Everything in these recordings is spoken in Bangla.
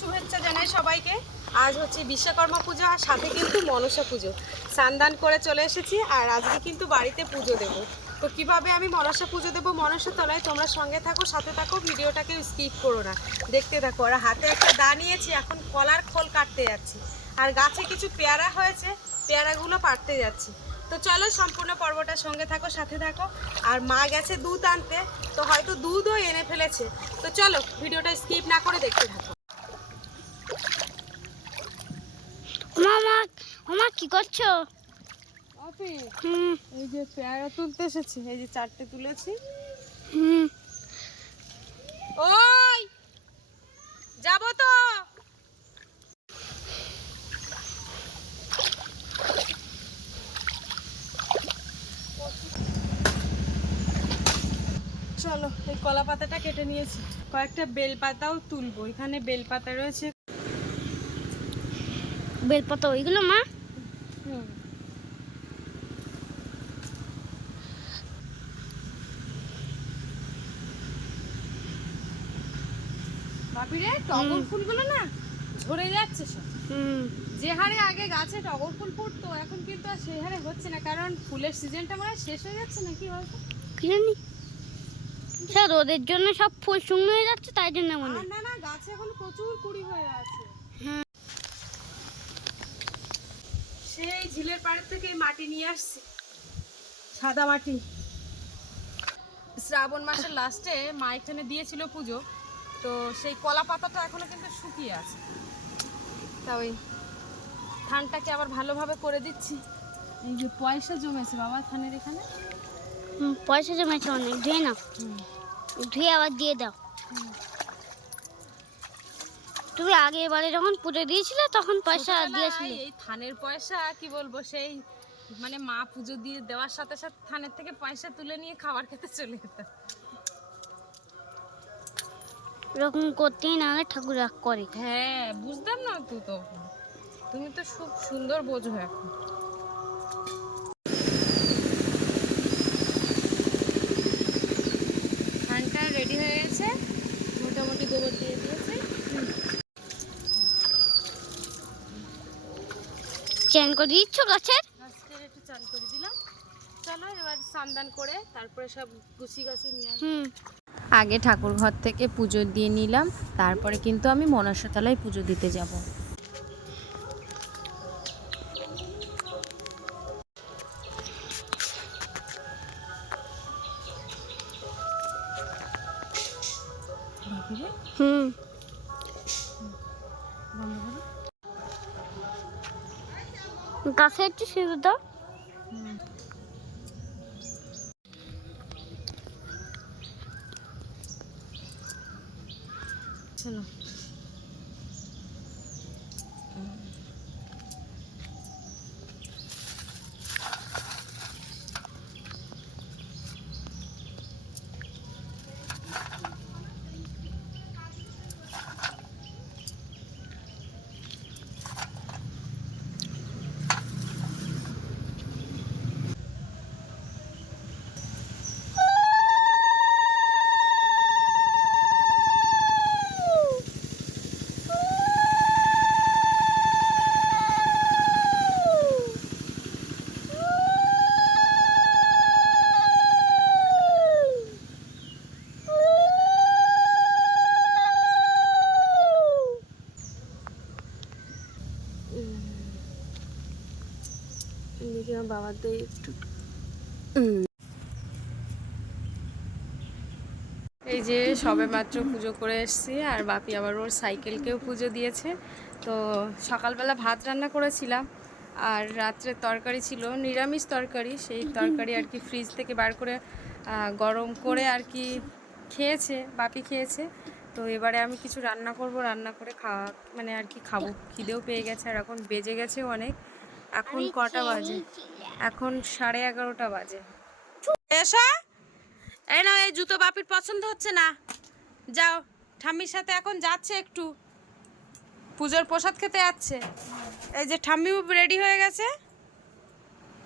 শুভেচ্ছা জানাই সবাইকে। আজ হচ্ছে বিশ্বকর্মা পুজো, আর সাথে কিন্তু মনসা পুজো। স্নান করে চলে এসেছি, আর আজকে কিন্তু বাড়িতে পুজো দেব। তো কীভাবে আমি মনসা পুজো দেবো মনসা তলায়, তোমরা সঙ্গে থাকো, সাথে থাকো, ভিডিওটাকে স্কিপ করো না। দেখতে থাকো আর হাতে একটা দা নিয়েছি, এখন কলার খোল কাটতে যাচ্ছি। আর গাছে কিছু পেয়ারা হয়েছে, পেয়ারাগুলো পাড়তে যাচ্ছি। তো চলো সম্পূর্ণ পর্বটার সঙ্গে থাকো, সাথে থাকো। আর মা গেছে দুধ আনতে, তো হয়তো দুধও এনে ফেলেছে। তো চলো, ভিডিওটা স্কিপ না করে দেখতে থাকো। মামা কি করছ? হুম। এই যে পেয়ারা তুলতে এসেছি এই যে চারটে তুলেছি। হুম। ওই যাব তো। চলো এই কলা পাতাটা কেটে নিয়েছি। কয়েকটা বেল পাতাও তুলবো এখানে বেল পাতা রয়েছে। বেলপাতা ওইগুলো মা? বাপিরে টগর ফুলগুলো না ঝরে যাচ্ছে সব। হুম। যে হারে আগে গাছে টগর ফুল ফুটতো এখন কিন্তু আর সেই হারে হচ্ছে না কারণ ফুলের সিজনটা মানে শেষ হয়ে যাচ্ছে নাকি বলতো? কি জানি। স্যার ওদের জন্য সব ফুল শুকনো হয়ে যাচ্ছে তাই জন্য মনে হয়। না না গাছে এখন প্রচুর কুড়ি হয়ে আছে। সেই ঝিলের পাড়ের থেকে মাটি নিয়ে আসছি। সাদা মাটি। শ্রাবণ মাসের লাস্টে মা এখানে দিয়েছিল পুজো তো সেই কলা পাতাটা এখনও কিন্তু শুকিয়ে আছে। তা ওই ধানটাকে আবার ভালোভাবে করে দিচ্ছি। এই যে পয়সা জমেছে বাবা ধানের এখানে? পয়সা জমেছে অনেক ধুয়ে নাও। ধুয়ে আবার দিয়ে দাও। তুমি আগে এবারে যখন পুজো দিয়েছিলে তখন পয়সা দিয়েছিলে। এই থানের পয়সা কি বলব সেই মানে মা পুজো দিয়ে দেওয়ার সাথে সাথে থানের থেকে পয়সা তুলে নিয়ে খাবার খেতে চলে যেত। এরকম করতেই না ঠাকুর রাগ করে। হ্যাঁ বুঝতাম না তুই তো। তুমি তো খুব সুন্দর বোঝো এখন ধানটা রেডি হয়ে গেছে মোটামুটি গোবর দিয়ে দিয়েছে চেন করে দিচ্ছ গাছের? একটু চান করে দিলাম। চলো এবার স্নান করে তারপরে সব গুছি গাছি নিয়ে হুম। আগে ঠাকুর ঘর থেকে পুজো দিয়ে নিলাম তারপরে কিন্তু আমি মনসাতলায় পুজো দিতে যাব। হুম। গাছে একটু সিঁদুর দাও। চলো। একটু। এই যে সবে মাত্র পুজো করে এসেছি, আর বাপি আবার ওর সাইকেলকেও পুজো দিয়েছে। তো সকালবেলা ভাত রান্না করেছিলাম, আর রাত্রে তরকারি ছিল, নিরামিষ তরকারি। সেই তরকারি আর কি ফ্রিজ থেকে বার করে গরম করে আর কি খেয়েছে, বাপি খেয়েছে। তো এবারে আমি কিছু রান্না করব, রান্না করে খাওয়া মানে আর কি খাব। খিদেও পেয়ে গেছে, আর এখন বেজে গেছে অনেক। এখন কটা বাজে? এখন সাড়ে এগারোটা বাজে। এসা। এই না এই জুতো বাপির পছন্দ হচ্ছে না। যাও ঠাম্মির সাথে এখন যাচ্ছে একটু। পুজোর প্রসাদ খেতে যাচ্ছে। এই যে ঠাম্মিও রেডি হয়ে গেছে।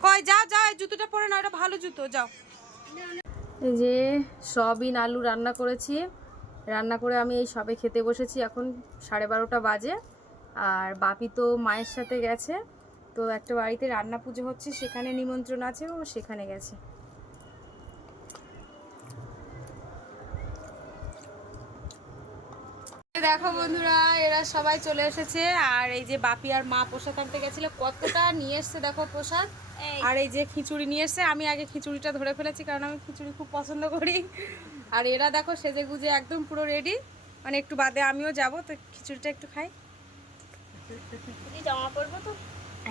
কয় যাও যাও এই জুতোটা পরে না ওটা ভালো জুতো যাও। এই যে সয়াবিন আলু রান্না করেছি। রান্না করে আমি এই সবে খেতে বসেছি এখন সাড়ে বারোটা বাজে। আর বাপি তো মায়ের সাথে গেছে। তো একটা বাড়িতে রান্না পুজো হচ্ছে সেখানে নিমন্ত্রণ আছে ও সেখানে গেছে। দেখো বন্ধুরা এরা সবাই চলে এসেছে আর এই যে বাপি আর মা প্রসাদ আনতে গেছিল কতটা নিয়ে এসছে দেখো প্রসাদ। আর এই যে খিচুড়ি নিয়ে এসছে আমি আগে খিচুড়িটা ধরে ফেলেছি কারণ আমি খিচুড়ি খুব পছন্দ করি। আর এরা দেখো সেজে গুজে একদম পুরো রেডি মানে একটু বাদে আমিও যাব তো খিচুড়িটা একটু খাই। জামা পরবো তো?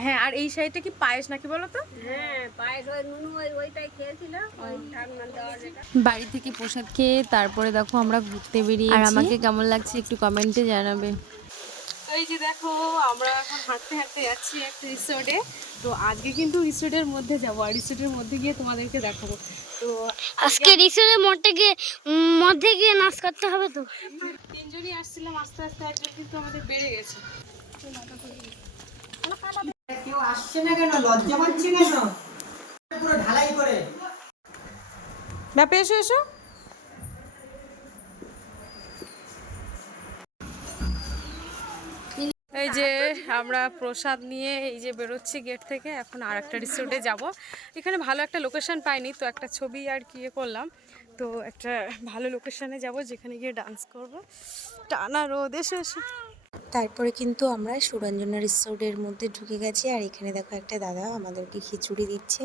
হ্যাঁ আর এই সাইডটা কি পায়েস নাকি বলো তো? হ্যাঁ পায়েস ওই নুনু ওই ওইটাই খেয়েছিল ওই ঠান্ডা দেওয়া যেটা বাড়ি থেকে প্রসাদ খেয়ে তারপরে দেখো আমরা ঘুরতে বেরিয়ে আর আমাকে কেমন লাগছে একটু কমেন্টে জানাবে। তো এই যে দেখো আমরা এখন হাঁটতে হাঁটতে যাচ্ছি একটা রিসোর্টে তো আজকে কিন্তু রিসোর্টের মধ্যে যাব আর রিসোর্টের মধ্যে গিয়ে তোমাদেরকে দেখাবো। তো আজকে রিসোর্টের মধ্যে গিয়ে মধ্যে গিয়ে নাচ করতে হবে তো? তিনজনই আসছিলাম আস্তে আস্তে একজন কিন্তু আমাদের বেড়ে গেছে। ব্যাপে, এসো এসো। এই যে আমরা প্রসাদ নিয়ে এই যে বেরোচ্ছি গেট থেকে, এখন আর একটা রিসোর্টে যাব। এখানে ভালো একটা লোকেশন পাইনি, তো একটা ছবি আর কি ইয়ে করলাম। তো একটা ভালো লোকেশনে যাব, যেখানে গিয়ে ডান্স করব। টানা রোদ, এসে এসে। তারপরে কিন্তু আমরা সুরঞ্জনা রিসোর্টের মধ্যে ঢুকে গেছি আর এখানে দেখো একটা দাদা আমাদেরকে খিচুড়ি দিচ্ছে।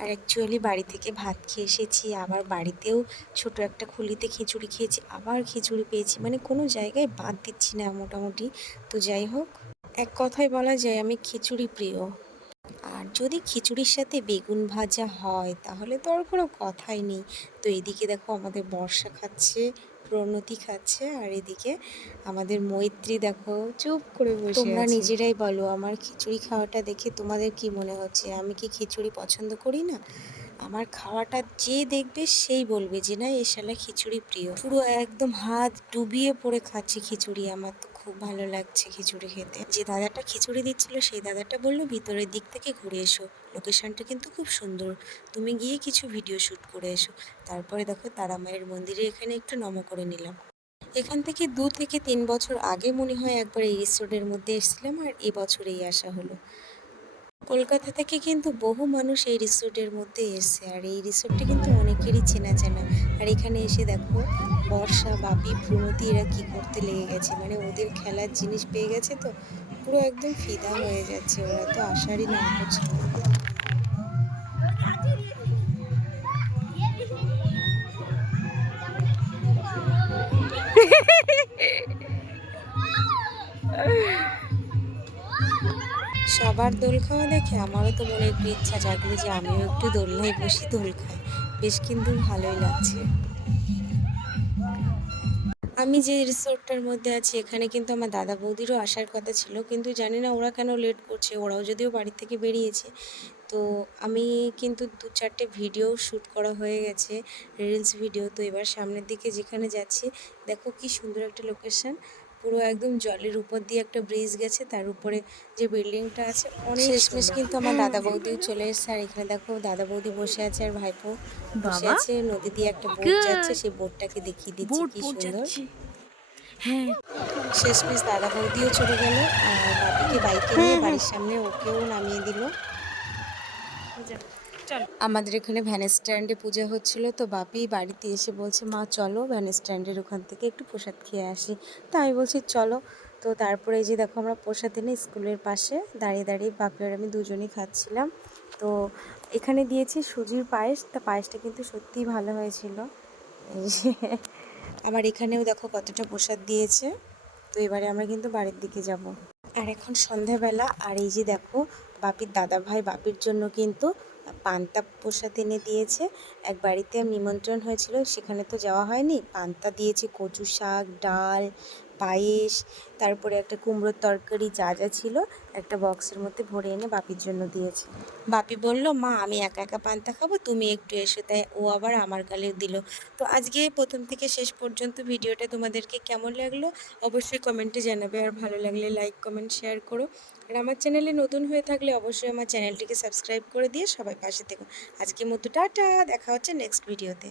আর অ্যাকচুয়ালি বাড়ি থেকে ভাত খেয়ে এসেছি। আবার বাড়িতেও ছোট একটা খুলিতে খিচুড়ি খেয়েছি। আবার খিচুড়ি পেয়েছি। মানে কোনো জায়গায় বাদ দিচ্ছি না মোটামুটি। তো যাই হোক, এক কথায় বলা যায় আমি খিচুড়ি প্রিয়। আর যদি খিচুড়ির সাথে বেগুন ভাজা হয়, তাহলে তো আর কোনো কথাই নেই। তো এদিকে দেখো আমাদের বর্ষা খাচ্ছে। প্রণতি খাচ্ছে আর এদিকে আমাদের মৈত্রী দেখো চুপ করে বসে তোমরা নিজেরাই বলো আমার খিচুড়ি খাওয়াটা দেখে তোমাদের কি মনে হচ্ছে? আমি কি খিচুড়ি পছন্দ করি না? আমার খাওয়াটা যে দেখবে সেই বলবে যে না এ শালা খিচুড়ি প্রিয়। পুরো একদম হাত ডুবিয়ে পড়ে খাচ্ছে খিচুড়ি আমার তো খুব ভালো লাগছে খিচুড়ি খেতে। যে দাদাটা খিচুড়ি দিচ্ছিল, সেই দাদাটা বলল, ভিতরের দিক থেকে ঘুরে এসো। লোকেশনটা কিন্তু খুব সুন্দর। তুমি গিয়ে কিছু ভিডিও শ্যুট করে এসো। তারপরে দেখো তারা মায়ের মন্দিরে এখানে একটু নম করে নিলাম। এখান থেকে দু থেকে তিন বছর আগে মনে হয় একবার এই রিসোর্টের মধ্যে এসেছিলাম, আর এবছরেই আসা হলো। কলকাতা থেকে কিন্তু বহু মানুষ এই রিসোর্টের মধ্যে এসে আর এই রিসোর্টটি কিন্তু অনেকেরই চেনা জানা। আর এখানে এসে দেখো, বর্ষা, বাপি প্রণতি এরা কী করতে লেগে গেছে? মানে ওদের খেলার জিনিস পেয়ে গেছে তো? পুরো একদম ফিদা হয়ে যাচ্ছে ওরা তো আসারই নাম করছে না। সবার দোল খাওয়া দেখে আমারও তো মনে একটু ইচ্ছা জাগলো যে আমিও একটু দোলনায় বসে দোল খাই। বেশ কিন্তু ভালোই লাগছে। আমি যে রিসোর্টটার মধ্যে আছি, এখানে কিন্তু আমার দাদা বৌদিরও আসার কথা ছিল, কিন্তু জানি না ওরা কেন লেট করছে, ওরাও যদিও বাড়ি থেকে বেরিয়েছে। তো আমি কিন্তু দু চারটে ভিডিও শ্যুট করা হয়ে গেছে, রিলস ভিডিও। তো এবার সামনের দিকে যেখানে যাচ্ছি, দেখো কি সুন্দর একটা লোকেশন। পুরো একদম জলের উপর দিয়ে একটা ব্রিজ গেছে তার উপরে যে বিল্ডিংটা আছে অনেক শেষমেশ কিন্তু আমার দাদা বৌদিও চলে এসেছে। আর এখানে দেখো দাদা বৌদি বসে আছে আর ভাইপো বসে আছে। নদী দিয়ে একটা বোট যাচ্ছে সেই বোটটাকে দেখিয়ে দিচ্ছে কি সুন্দর। শেষমেশ দাদা বৌদিও চলে গেল আর বাপিকে বাইকে নিয়ে বাড়ির সামনে ওকেও নামিয়ে দিল। আমাদের এখানে ভ্যান স্ট্যান্ডে পূজা হচ্ছিল, তো বাপি বাড়িতে এসে বলছে, মা, চলো ভ্যান স্ট্যান্ডের ওখান থেকে একটু প্রসাদ খেয়ে আসি। তো আমি বলছি, চলো। তো তারপরে এই যে দেখো আমরা প্রসাদ এনে স্কুলের পাশে দাঁড়িয়ে দাঁড়িয়ে বাপি আর আমি দুজনেই খাচ্ছিলাম। তো এখানে দিয়েছি সুজির পায়েস, তা পায়েসটা কিন্তু সত্যিই ভালো হয়েছিল। আবার এখানেও দেখো কতটা প্রসাদ দিয়েছে। তো এবারে আমরা কিন্তু বাড়ির দিকে যাব। আর এখন সন্ধ্যাবেলা, আর এই যে দেখো বাপির দাদা ভাই বাপির জন্য কিন্তু পান্তা প্রসাদ এনে দিয়েছে। এক বাড়িতে নিমন্ত্রণ হয়েছিল, সেখানে তো যাওয়া হয়নি। পান্তা দিয়েছে কচু শাক, ডাল পায়েস, তারপরে একটা কুমড়োর তরকারি যা যা ছিল একটা বক্সের মধ্যে ভরে এনে বাপির জন্য দিয়েছে। বাপি বলল, মা, আমি একা একা পান্তা খাব, তুমি একটু এসো। তাই ও আবার আমার গালেও দিল। তো আজকে প্রথম থেকে শেষ পর্যন্ত ভিডিওটা তোমাদেরকে কেমন লাগল অবশ্যই কমেন্টে জানাবে। আর ভালো লাগলে লাইক কমেন্ট শেয়ার করো। আর আমার চ্যানেলে নতুন হয়ে থাকলে অবশ্যই আমার চ্যানেলটিকে সাবস্ক্রাইব করে দিয়ে সবাই পাশে থেকো। আজকের মতো টাটা, দেখা হচ্ছে নেক্সট ভিডিওতে